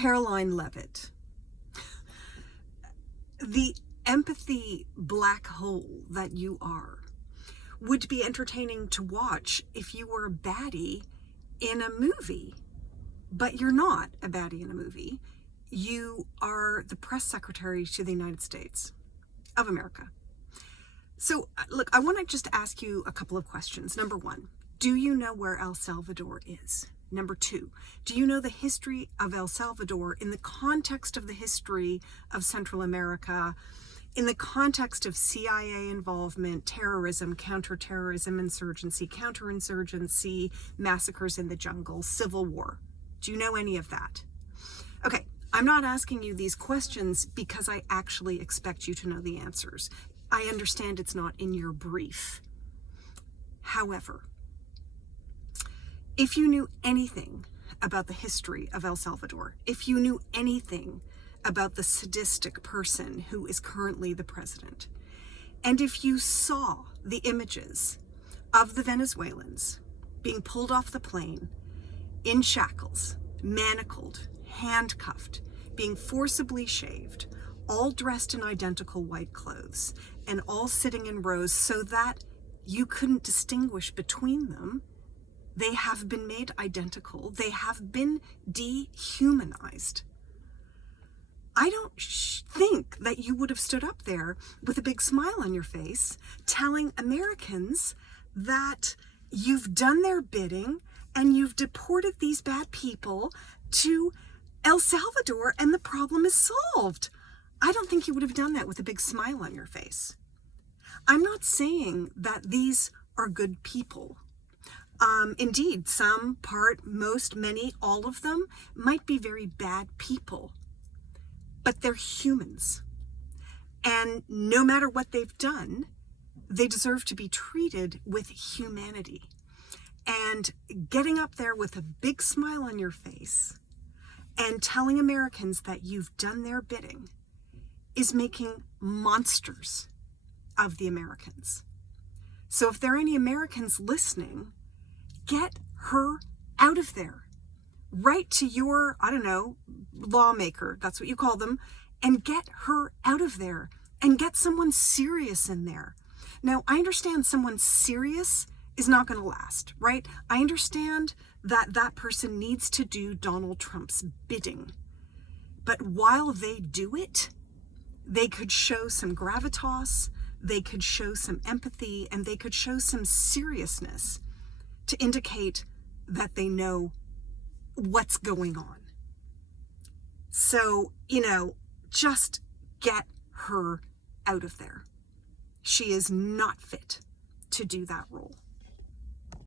Karoline Leavitt, the empathy black hole that you are, would be entertaining to watch if you were a baddie in a movie. But you're not a baddie in a movie. You are the press secretary to the United States of America. So, look, I want to just ask you a couple of questions. Number one, do you know where El Salvador is? Number two, do you know the history of El Salvador in the context of the history of Central America, in the context of CIA involvement, terrorism, counterterrorism, insurgency, counterinsurgency, massacres in the jungle, civil war? Do you know any of that? Okay, I'm not asking you these questions because I actually expect you to know the answers. I understand it's not in your brief. However, if you knew anything about the history of El Salvador, if you knew anything about the sadistic person who is currently the president, and if you saw the images of the Venezuelans being pulled off the plane in shackles, manacled, handcuffed, being forcibly shaved, all dressed in identical white clothes, and all sitting in rows so that you couldn't distinguish between them, they have been made identical. They have been dehumanized. I don't think that you would have stood up there with a big smile on your face telling Americans that you've done their bidding and you've deported these bad people to El Salvador and the problem is solved. I don't think you would have done that with a big smile on your face. I'm not saying that these are good people. Indeed, some, part, most, many, all of them might be very bad people, but they're humans. And no matter what they've done, they deserve to be treated with humanity. And getting up there with a big smile on your face and telling Americans that you've done their bidding is making monsters of the Americans. So if there are any Americans listening, get her out of there. Write to your, lawmaker, that's what you call them, and get her out of there and get someone serious in there. Now, I understand someone serious is not going to last, right? I understand that that person needs to do Donald Trump's bidding. But while they do it, they could show some gravitas, they could show some empathy, and they could show some seriousness to indicate that they know what's going on. So, just get her out of there. She is not fit to do that role.